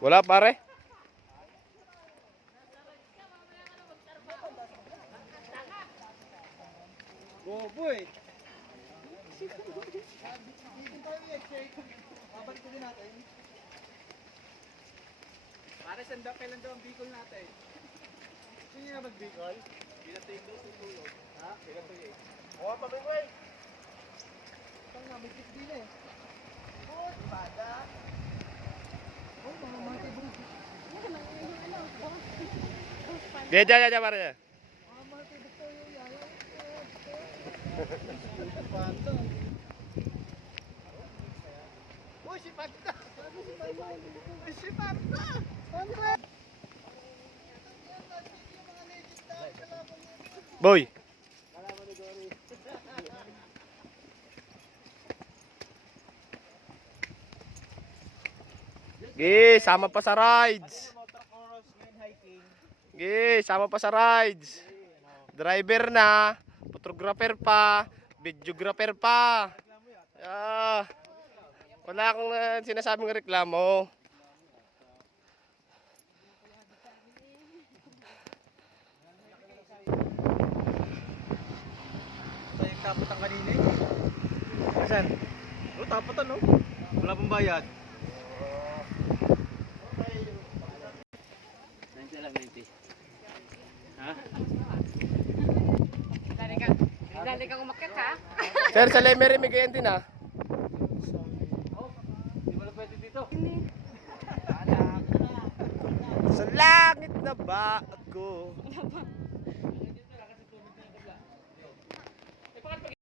Wala pare. Boy. Babalik ko din natin. Para sanda kailan daw ang bicol natin. Sino nga mag-bicol? Pinatay ko tutulog. Ha? Pinatay eh. Oo, pabigway. Ito nga, may kiss din eh. Oh, bada. Oh, mga mati bro. Diyan pare. Mga mati bro yung yaya. Pato. Oh, si Pato. Si Pato. Boy. Ge, sama pa sa rides. Ge, sama pa sa rides. Driver na, photographer pa, videographer pa. Wala akong sinasabing reklamo. Sa yung tapatan kanina eh. Asan? Oh, tapatan no? Wala pang bayad. 90 lang, 90. Ha? Dali kang umakyat ha? Sir, sa Lemery may ganyan din ah. Di ba na pwede dito? Sa langit na ba ako?